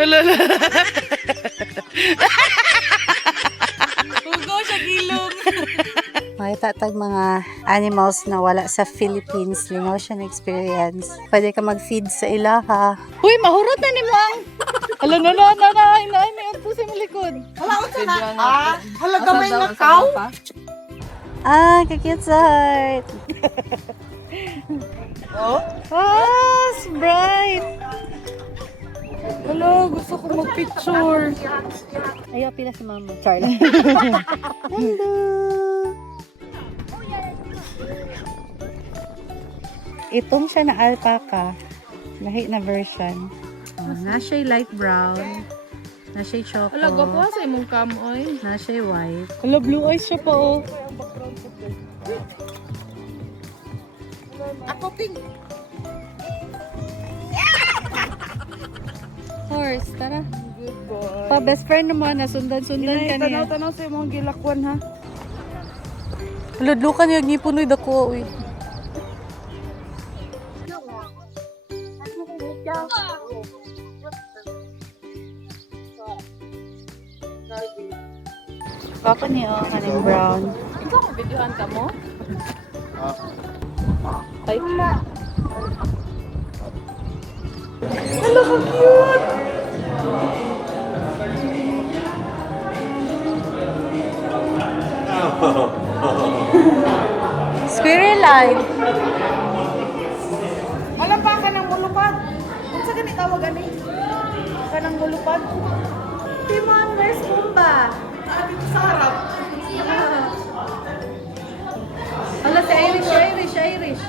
Alala. Hugo siya gilong. Makita tag mga animals na wala sa Philippines. Lingaw siya na experience. Pwede ka mag-feed sa ilaha. Uy, mahurot na ni mo ang. Hala na, may agpusin mo likod. Hala, unsa na? Hala, gamay nga kaw. Kakit sa heart. Oh? Bright. Hala, gusto ko mag-picture. Ayaw, pila si mama. Charlie. Hello. Itong siya na alpaca. Lahi na version. Nasa'y light brown. Nasa'y choco. Hala, gwapo sa imong kamoy. Nasa'y white. Hala, blue eyes siya pa oh. Ako pink. Horse, tara. Good boy. Pa, best friend naman. Nasundan-sundan ka niya. Tanaw-tanaw sa imong gilakwan ha. Ludlukan niya, gipunoy dako. Uy. Papa niya, kaning brown. Ikaw kung videohan ka mo? Ay, Hala, ka cute! squirrel line. Alam pa ka ng mulupad. Kung sa ganit tawag ani? Ka ng mulupad? Timon, where's Pumba? Dito sa harap. Hala, si Irish.